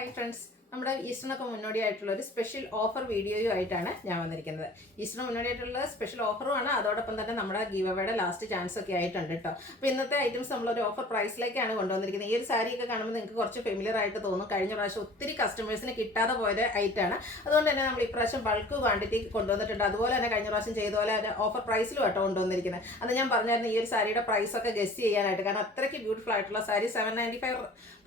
Hi friends. നമ്മുടെ ഈസ്റ്ററിനൊക്കെ മുന്നോടിയായിട്ടുള്ള ഒരു special offer വീഡിയോയുമായിട്ടാണ് ഞാൻ വന്നിരിക്കുന്നത്. ഈസ്റ്ററിന് മുന്നോടിയായിട്ടുള്ള സ്പെഷ്യൽ ഓഫറുമാണ്, അതോടൊപ്പം തന്നെ നമ്മുടെ ഗീവ് അവേയുടെ ലാസ്റ്റ് ചാൻസ് ഒക്കെ ആയിട്ടുണ്ട് കേട്ടോ. അപ്പോൾ ഇന്നത്തെ ഐറ്റംസ് നമ്മളൊരു ഓഫർ പ്രൈസിലേക്കാണ് കൊണ്ടുവന്നിരിക്കുന്നത്. ഈ ഒരു സാരിയൊക്കെ കാണുമ്പോൾ നിങ്ങൾക്ക് കുറച്ച് ഫെമിലിയർ ആയിട്ട് തോന്നും. കഴിഞ്ഞ പ്രാവശ്യം ഒത്തിരി കസ്റ്റമേഴ്സിന് കിട്ടാതെ പോയ ഐറ്റമാണ്. അതുകൊണ്ട് തന്നെ നമ്മൾ ഇപ്രാവശ്യം ബൾക്ക് ക്വാണ്ടിറ്റി കൊണ്ടുവന്നിട്ടുണ്ട്. അതുപോലെ തന്നെ കഴിഞ്ഞ പ്രാവശ്യം ചെയ്ത പോലെ ഓഫർ പ്രൈസിലും ആട്ടോ കൊണ്ടുവന്നിരിക്കുന്നത്. അത് ഞാൻ പറഞ്ഞായിരുന്നു ഈ ഒരു സാരിയുടെ പ്രൈസൊക്കെ ഗസ് ചെയ്യാനായിട്ട്, കാരണം അത്രയ്ക്ക് ബ്യൂട്ടിഫുൾ ആയിട്ടുള്ള സാരി 795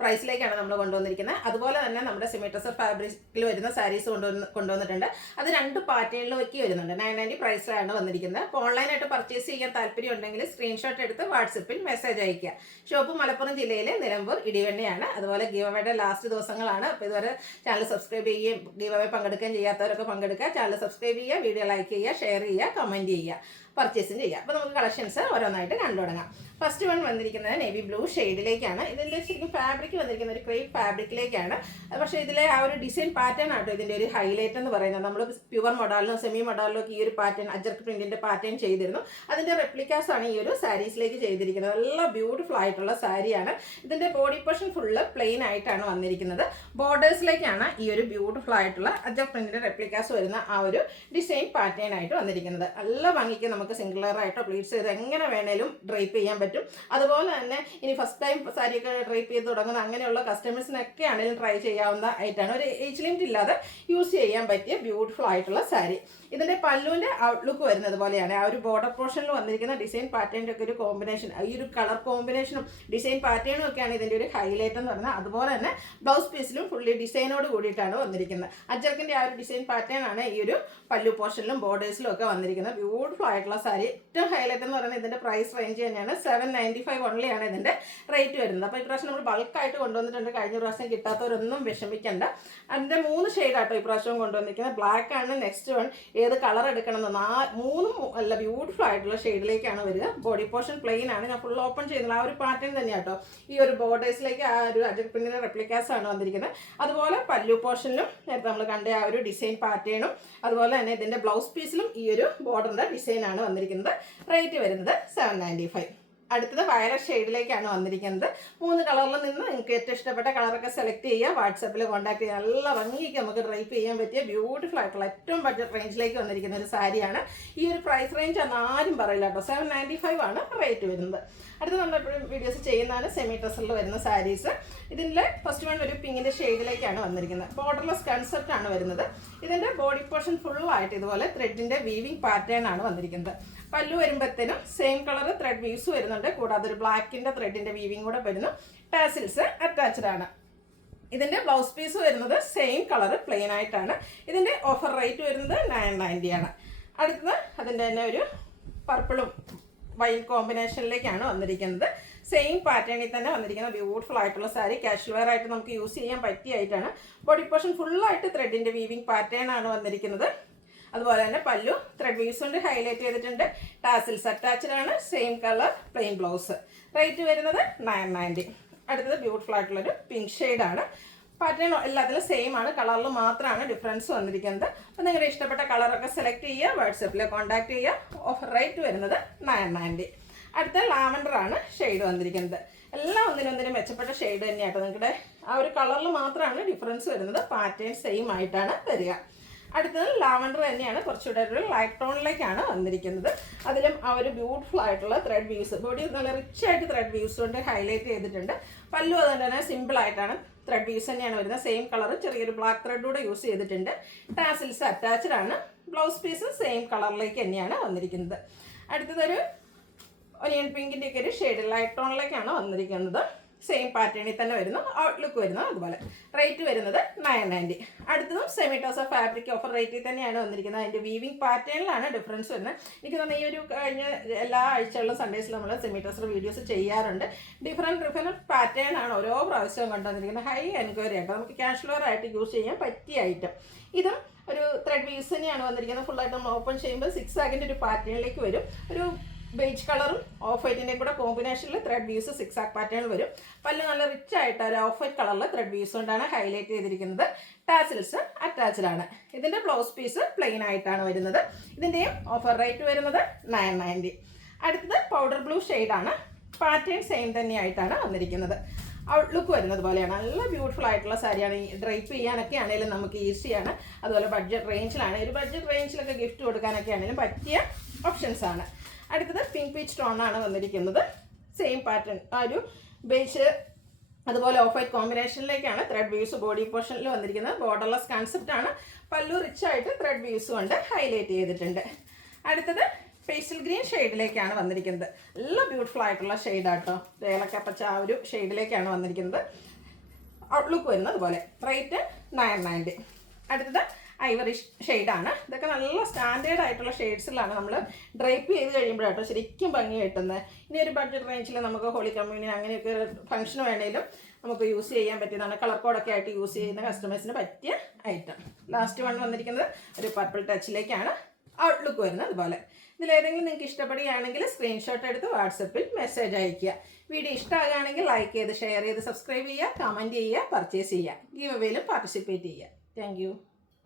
പ്രൈസിലേക്കാണ് നമ്മൾ കൊണ്ടുവന്നിരിക്കുന്നത്. അതുപോലെ തന്നെ നമ്മുടെ ഫാബ്രിക്കിൽ വരുന്ന സാരീസ് കൊണ്ടുവന്നിട്ടുണ്ട്. അത് രണ്ട് പാറ്റേണിലൊക്കെ വരുന്നുണ്ട്. 990 പ്രൈസിലാണ് വന്നിരിക്കുന്നത്. അപ്പോൾ ഓൺലൈനായിട്ട് പർച്ചേസ് ചെയ്യാൻ താല്പര്യം ഉണ്ടെങ്കിൽ സ്ക്രീൻഷോട്ട് എടുത്ത് വാട്സപ്പിൽ മെസ്സേജ് അയയ്ക്കുക. ഷോപ്പ് മലപ്പുറം ജില്ലയിലെ നിലമ്പൂർ ഇടിവെണ്ണയാണ്. അതുപോലെ ഗീവ് അവേയുടെ ലാസ്റ്റ് ദിവസങ്ങളാണ്. അപ്പോൾ ഇതുവരെ ചാനൽ സബ്സ്ക്രൈബ് ചെയ്യുകയും ഗീവ് അവേ പങ്കെടുക്കാൻ ചെയ്യാത്തവരൊക്കെ പങ്കെടുക്കുക. ചാനൽ സബ്സ്ക്രൈബ് ചെയ്യുക, വീഡിയോ ലൈക്ക് ചെയ്യുക, ഷെയർ ചെയ്യുക, കമൻറ്റ് ചെയ്യുക, പർച്ചേസും ചെയ്യുക. അപ്പോൾ നമുക്ക് കളക്ഷൻസ് ഓരോന്നായിട്ട് കണ്ടു തുടങ്ങാം. ഫസ്റ്റ് വൺ വന്നിരിക്കുന്നത് നേവി ബ്ലൂ ഷെയ്ഡിലേക്കാണ്. ഇതിൻ്റെ ശരിക്കും ഫാബ്രിക് വന്നിരിക്കുന്ന ഒരു ക്രേപ്പ് ഫാബ്രിക്കിലേക്കാണ്. പക്ഷേ ഇതിലെ ആ ഒരു ഡിസൈൻ പാറ്റേൺ ആട്ടോ ഇതിൻ്റെ ഒരു ഹൈലൈറ്റ് എന്ന് പറയുന്നത്. നമ്മൾ പ്യുവർ മൊഡാലിനും സെമി മൊഡാലിനും ഒക്കെ ഈ ഒരു പാറ്റേൺ അജർക്ക് പ്രിന്റിൻ്റെ പാറ്റേൺ ചെയ്തിരുന്നു. അതിൻ്റെ റെപ്ലിക്കാസ് ആണ് ഈ ഒരു സാരീസിലേക്ക് ചെയ്തിരിക്കുന്നത്. നല്ല ബ്യൂട്ടിഫുൾ ആയിട്ടുള്ള സാരിയാണ്. ഇതിൻ്റെ ബോഡി പോർഷൻ ഫുള്ള് പ്ലെയിൻ ആയിട്ടാണ് വന്നിരിക്കുന്നത്. ബോർഡേഴ്സിലേക്കാണ് ഈ ഒരു ബ്യൂട്ടിഫുൾ ആയിട്ടുള്ള അജർക്ക് പ്രിന്റിൻ്റെ റെപ്ലിക്കാസ് വരുന്ന ആ ഒരു ഡിസൈൻ പാറ്റേൺ ആയിട്ട് വന്നിരിക്കുന്നത്. നല്ല ഭംഗിക്ക് നമുക്ക് സിംഗിളർ ആയിട്ടോ പ്ലീറ്റ്സ് ചെയ്ത് എങ്ങനെ വേണേലും ഡ്രൈപ്പ് ചെയ്യാൻ പറ്റും. അതുപോലെ തന്നെ ഇനി ഫസ്റ്റ് ടൈം സാരിയൊക്കെ ഡ്രൈപ്പ് ചെയ്ത് തുടങ്ങുന്ന അങ്ങനെയുള്ള കസ്റ്റമേഴ്സിനൊക്കെ ആണെങ്കിലും ട്രൈ ചെയ്യാവുന്ന ആയിട്ടാണ്. ഒരു ഏജ് ലിമിറ്റ് ഇല്ലാതെ യൂസ് ചെയ്യാൻ പറ്റിയ ബ്യൂട്ടിഫുൾ ആയിട്ടുള്ള സാരി. ഇതിൻ്റെ പല്ലുവിൻ്റെ ഔട്ട്ലുക്ക് വരുന്നത് പോലെയാണ്. ആ ഒരു ബോർഡർ പോർഷനിൽ വന്നിരിക്കുന്ന ഡിസൈൻ പാറ്റേണിൻ്റെ ഒക്കെ ഒരു കോമ്പിനേഷൻ, ഈ ഒരു കളർ കോമ്പിനേഷനും ഡിസൈൻ പാറ്റേണും ഒക്കെയാണ് ഇതിൻ്റെ ഒരു ഹൈലൈറ്റ് എന്ന് പറഞ്ഞാൽ. അതുപോലെ തന്നെ ബ്ലൗസ് പീസിലും ഫുള്ളി ഡിസൈനോട് കൂടിയിട്ടാണ് വന്നിരിക്കുന്നത്. അജർക്കിൻ്റെ ആ ഒരു ഡിസൈൻ പാറ്റേൺ ആണ് ഈ ഒരു പല്ലു പോർഷനിലും ബോർഡേഴ്സിലും ഒക്കെ വന്നിരിക്കുന്നത്. ബ്യൂട്ടിഫുൾ ആയിട്ടുള്ള സാരി. ഏറ്റവും ഹൈലൈറ്റ് എന്ന് പറയുന്നത് ഇതിൻ്റെ പ്രൈസ് റേഞ്ച് തന്നെയാണ്. 795 ഓൺലി ആണ് ഇതിൻ്റെ റേറ്റ് വരുന്നത്. അപ്പോൾ ഇപ്രാവശ്യം നമ്മൾ ബൾക്കായിട്ട് കൊണ്ടുവന്നിട്ടുണ്ട്. കഴിഞ്ഞ പ്രാവശ്യം കിട്ടാത്തവരൊന്നും വിഷമിക്കേണ്ട. അതിൻ്റെ 3 ഷെയ്ഡാട്ടോ ഇപ്രാവശ്യം കൊണ്ടുവന്നിരിക്കുന്നത്. ബ്ലാക്ക് ആണ് നെക്സ്റ്റ് വൺ. ഏത് കളർ എടുക്കണമെന്ന് 3 നല്ല ബ്യൂട്ടിഫുൾ ആയിട്ടുള്ള ഷെയ്ഡിലേക്കാണ് വരിക. ബോഡി പോർഷൻ പ്ലെയിൻ ആണ്. ഞാൻ ഫുൾ ഓപ്പൺ ചെയ്യുന്നത് ആ ഒരു പാറ്റേൺ തന്നെയാട്ടോ. ഈ ഒരു ബോർഡേഴ്സിലേക്ക് ആ ഒരു അജക് പ്രിന്റിൻ്റെ റെപ്ലിക്കാസ് ആണ് വന്നിരിക്കുന്നത്. അതുപോലെ പല്ലു പോർഷനിലും നേരത്തെ നമ്മൾ കണ്ട ആ ഒരു ഡിസൈൻ പാറ്റേണും അതുപോലെ തന്നെ ഇതിൻ്റെ ബ്ലൗസ് പീസിലും ഈ ഒരു ബോർഡറിൻ്റെ ഡിസൈനാണ് വന്നിരിക്കുന്നത്. റേറ്റ് വരുന്നത് 795. അടുത്തത് വയലറ്റ് ഷെയ്ഡിലേക്കാണ് വന്നിരിക്കുന്നത്. 3 കളറിൽ നിന്ന് നിങ്ങൾക്ക് ഏറ്റവും ഇഷ്ടപ്പെട്ട കളറൊക്കെ സെലക്ട് ചെയ്യുക. വാട്സപ്പിൽ കോൺടാക്ട് ചെയ്യുക. നല്ല ഭംഗിക്ക് നമുക്ക് ഡ്രൈപ്പ് ചെയ്യാൻ പറ്റിയ ബ്യൂട്ടിഫുൾ ആയിട്ടുള്ള ഏറ്റവും ബഡ്ജറ്റ് റേഞ്ചിലേക്ക് വന്നിരിക്കുന്ന ഒരു സാരിയാണ്. ഈ ഒരു പ്രൈസ് റേഞ്ച് ആണ് ആരും പറയില്ല കേട്ടോ. 795 ആണ് റേറ്റ് വരുന്നത്. അടുത്ത നമ്മൾ എപ്പോഴും വീഡിയോസ് ചെയ്യുന്നതാണ് സെമി ഡ്രസ്സിൽ വരുന്ന സാരീസ്. ഇതിൻ്റെ ഫസ്റ്റ് വൺ ഒരു പിങ്കിൻ്റെ ഷെയ്ഡിലേക്കാണ് വന്നിരിക്കുന്നത്. ബോർഡർലെസ് കൺസെപ്റ്റ് ആണ് വരുന്നത്. ഇതിൻ്റെ ബോഡി പോർഷൻ ഫുള്ളായിട്ട് ഇതുപോലെ ത്രെഡിൻ്റെ വീവിങ് പാറ്റേൺ ആണ് വന്നിരിക്കുന്നത്. പല്ലു വരുമ്പോഴത്തേനും സെയിം കളർ ത്രെഡ് വീവ്സ് വരുന്നുണ്ട്. കൂടാതെ ഒരു ബ്ലാക്കിൻ്റെ ത്രെഡിൻ്റെ വീവിങ് കൂടെ വരുന്നു. ടാസിൽസ് അറ്റാച്ച്ഡ് ആണ്. ഇതിൻ്റെ ബ്ലൗസ് പീസ് വരുന്നത് സെയിം കളർ പ്ലെയിൻ ആയിട്ടാണ്. ഇതിൻ്റെ ഓഫർ റേറ്റ് വരുന്നത് 990 ആണ്. അടുത്തത് അതിൻ്റെ തന്നെ ഒരു പർപ്പിളും വൈൻ കോമ്പിനേഷനിലേക്കാണ് വന്നിരിക്കുന്നത്. സെയിം പാറ്റേണിൽ തന്നെ വന്നിരിക്കുന്ന ബ്യൂട്ടിഫുൾ ആയിട്ടുള്ള സാരി. കാഷ്വൽ വെയർ ആയിട്ട് നമുക്ക് യൂസ് ചെയ്യാൻ പറ്റിയായിട്ടാണ്. ബോഡി പോർഷൻ ഫുള്ളായിട്ട് ത്രെഡിൻ്റെ വീവിങ് പാറ്റേൺ ആണ് വന്നിരിക്കുന്നത്. അതുപോലെ തന്നെ പല്ലു ത്രെഡ് വീവ്സ് കൊണ്ട് ഹൈലൈറ്റ് ചെയ്തിട്ടുണ്ട്. ടാസിൽസ് അറ്റാച്ച്ഡ് ആണ്. Same colour plain blouse. Rate വരുന്നത് 990. അടുത്തത് ബ്യൂട്ടിഫുൾ ആയിട്ടുള്ളൊരു പിങ്ക് ഷെയ്ഡാണ്. പാറ്റേൺ എല്ലാത്തിലും സെയിം ആണ്. കളറിൽ മാത്രമാണ് ഡിഫറൻസ് വന്നിരിക്കുന്നത്. അപ്പോൾ നിങ്ങളുടെ ഇഷ്ടപ്പെട്ട കളറൊക്കെ സെലക്ട് ചെയ്യുക. വാട്സപ്പിൽ കോൺടാക്ട് ചെയ്യുക. ഓഫർ റേറ്റ് വരുന്നത് 990. അടുത്ത ലാവൻഡർ ആണ് ഷെയ്ഡ് വന്നിരിക്കുന്നത്. എല്ലാം ഒന്നിനൊന്നിനും മെച്ചപ്പെട്ട ഷെയ്ഡ് തന്നെയാട്ടോ. നിങ്ങളുടെ ആ ഒരു കളറിൽ മാത്രമാണ് ഡിഫറൻസ് വരുന്നത്. പാറ്റേൺ സെയിം ആയിട്ടാണ് വരിക. അടുത്തത് ലാവൻഡർ തന്നെയാണ്. കുറച്ചുകൂടെ ഒരു ലൈറ്റ് ടോണിലേക്കാണ് വന്നിരിക്കുന്നത്. അതിലും ആ ഒരു ബ്യൂട്ടിഫുൾ ആയിട്ടുള്ള ത്രെഡ് വ്യൂസ്, ബോഡി നല്ല റിച്ച് ആയിട്ട് ത്രെഡ് വ്യൂസ് കൊണ്ട് ഹൈലൈറ്റ് ചെയ്തിട്ടുണ്ട്. പല്ലു അതുകൊണ്ട് തന്നെ സിമ്പിൾ ആയിട്ടാണ് ത്രെഡ് വ്യൂസ് തന്നെയാണ് വരുന്നത്. സെയിം കളർ ചെറിയൊരു ബ്ലാക്ക് ത്രെഡ് കൂടെ യൂസ് ചെയ്തിട്ടുണ്ട്. ടാസിൽസ് അറ്റാച്ച്ഡ് ആണ്. ബ്ലൗസ് പീസ് സെയിം കളറിലേക്ക് തന്നെയാണ് വന്നിരിക്കുന്നത്. അടുത്തതൊരു ഒനിയൻ പിങ്കിൻ്റെ ഒക്കെ ഒരു ഷെയ്ഡ് ലൈറ്റ് ടോണിലേക്കാണ് വന്നിരിക്കുന്നത്. സെയിം പാറ്റേണിൽ തന്നെ വരുന്നു. ഔട്ട്ലുക്ക് വരുന്നു അതുപോലെ. റേറ്റ് വരുന്നത് 990. അടുത്തതും സെമി ടോസ ഫാബ്രിക് ഓഫർ റേറ്റിൽ തന്നെയാണ് വന്നിരിക്കുന്നത്. അതിൻ്റെ വീവിങ് പാറ്റേണിലാണ് ഡിഫറൻസ് വരുന്നത്. എനിക്ക് തോന്നുന്നു ഈ ഒരു കഴിഞ്ഞ എല്ലാ ആഴ്ചകളിലും സൺഡേസിലും നമ്മൾ സെമി ടോസർ വീഡിയോസ് ചെയ്യാറുണ്ട്. ഡിഫറെൻറ്റ് പാറ്റേൺ ആണ് ഓരോ പ്രാവശ്യവും കൊണ്ടുവന്നിരിക്കുന്നത്. ഹൈ എൻക്വയറി ആയിട്ട് നമുക്ക് കാഷ്വൽ വെയർ ആയിട്ട് യൂസ് ചെയ്യാൻ പറ്റിയ ഐറ്റം. ഇതും ഒരു ത്രെഡ് വീവ്സ് തന്നെയാണ് വന്നിരിക്കുന്നത്. ഫുള്ളായിട്ട് നമ്മൾ ഓപ്പൺ ചെയ്യുമ്പോൾ 6 ആഗിൻ്റെ ഒരു പാറ്റേണിലേക്ക് വരും. ഒരു ബേജ് കളറും ഓഫ് വൈറ്റിൻ്റെ കൂടെ കോമ്പിനേഷനിൽ ത്രെഡ് വ്യൂസ് 6 ആഗ് പാറ്റേണിൽ വരും. പല്ല് നല്ല റിച്ച് ആയിട്ട് ഒരു ഓഫ് വൈറ്റ് കളറിൽ ത്രെഡ് വ്യൂസ് കൊണ്ടാണ് ഹൈലൈറ്റ് ചെയ്തിരിക്കുന്നത്. ടാസിൽസ് അറ്റാച്ച്ഡ് ആണ്. ഇതിൻ്റെ ബ്ലൗസ് പീസ് പ്ലെയിൻ ആയിട്ടാണ് വരുന്നത്. ഇതിൻ്റെയും ഓഫർ റേറ്റ് വരുന്നത് 990. അടുത്തത് പൗഡർ ബ്ലൂ ഷെയ്ഡാണ്. പാറ്റേൺ സെയിം തന്നെയായിട്ടാണ് വന്നിരിക്കുന്നത്. ഔട്ട്ലുക്ക് വരുന്നത് പോലെയാണ്. നല്ല ബ്യൂട്ടിഫുൾ ആയിട്ടുള്ള സാരിയാണ്. ഈ ഡ്രൈപ്പ് ചെയ്യാനൊക്കെ ആണെങ്കിലും നമുക്ക് ഈസിയാണ്. അതുപോലെ ബഡ്ജറ്റ് റേഞ്ചിലാണ്. ഒരു ബഡ്ജറ്റ് റേഞ്ചിലൊക്കെ ഗിഫ്റ്റ് കൊടുക്കാനൊക്കെ ആണെങ്കിലും പറ്റിയ ഓപ്ഷൻസാണ്. അടുത്തത് പിങ്ക് പീച്ച് ടോണാണ് വന്നിരിക്കുന്നത്. സെയിം പാറ്റേൺ, ആ ഒരു ബേസ് അതുപോലെ ഓഫ് വൈറ്റ് കോമ്പിനേഷനിലേക്കാണ് ത്രെഡ് വ്യൂസ് ബോഡി പോർഷനിൽ വന്നിരിക്കുന്നത്. ബോർഡർലെസ് കൺസെപ്റ്റാണ്. പല്ലു റിച്ച് ആയിട്ട് ത്രെഡ് വ്യൂസ് കൊണ്ട് ഹൈലൈറ്റ് ചെയ്തിട്ടുണ്ട്. അടുത്തത് പേസ്റ്റൽ ഗ്രീൻ ഷെയ്ഡിലേക്കാണ് വന്നിരിക്കുന്നത്. നല്ല ബ്യൂട്ടിഫുൾ ആയിട്ടുള്ള ഷെയ്ഡാട്ടോ. ഏലക്ക പച്ച ആ ഒരു ഷെയ്ഡിലേക്കാണ് വന്നിരിക്കുന്നത്. ഔട്ട്ലുക്ക് വരുന്നത് അതുപോലെ. റേറ്റ് 990. അടുത്തത് ഐവറി ഷെയ്ഡാണ്. ഇതൊക്കെ നല്ല സ്റ്റാൻഡേർഡ് ആയിട്ടുള്ള ഷെയ്ഡ്സിലാണ് നമ്മൾ ഡ്രൈപ്പ് ചെയ്ത് കഴിയുമ്പോഴാട്ടോ ശരിക്കും ഭംഗി കിട്ടുന്നത്. ഇനി ഒരു ബഡ്ജറ്റ് റേഞ്ചിൽ നമുക്ക് ഹോളി കമ്മ്യൂണിയൻ അങ്ങനെയൊക്കെ ഫംഗ്ഷന് വേണേലും നമുക്ക് യൂസ് ചെയ്യാൻ പറ്റിയതാണ്. കളർ കോഡൊക്കെ ആയിട്ട് യൂസ് ചെയ്യുന്ന കസ്റ്റമേഴ്സിന് പറ്റിയ ഐറ്റം. ലാസ്റ്റ് വൺ വന്നിരിക്കുന്നത് ഒരു പർപ്പിൾ ടച്ചിലേക്കാണ്. ഔട്ട്ലുക്ക് വരുന്നത് അതുപോലെ. ഇതിലേതെങ്കിലും നിങ്ങൾക്ക് ഇഷ്ടപ്പെടുകയാണെങ്കിൽ സ്ക്രീൻഷോട്ട് എടുത്ത് വാട്സപ്പിൽ മെസ്സേജ് അയയ്ക്കുക. വീഡിയോ ഇഷ്ടമാകുകയാണെങ്കിൽ ലൈക്ക് ചെയ്ത് ഷെയർ ചെയ്ത് സബ്സ്ക്രൈബ് ചെയ്യുക, കമൻറ്റ് ചെയ്യുക, പർച്ചേസ് ചെയ്യുക. ഗീവ് അവേയിലും പാർട്ടിസിപ്പേറ്റ് ചെയ്യുക. താങ്ക്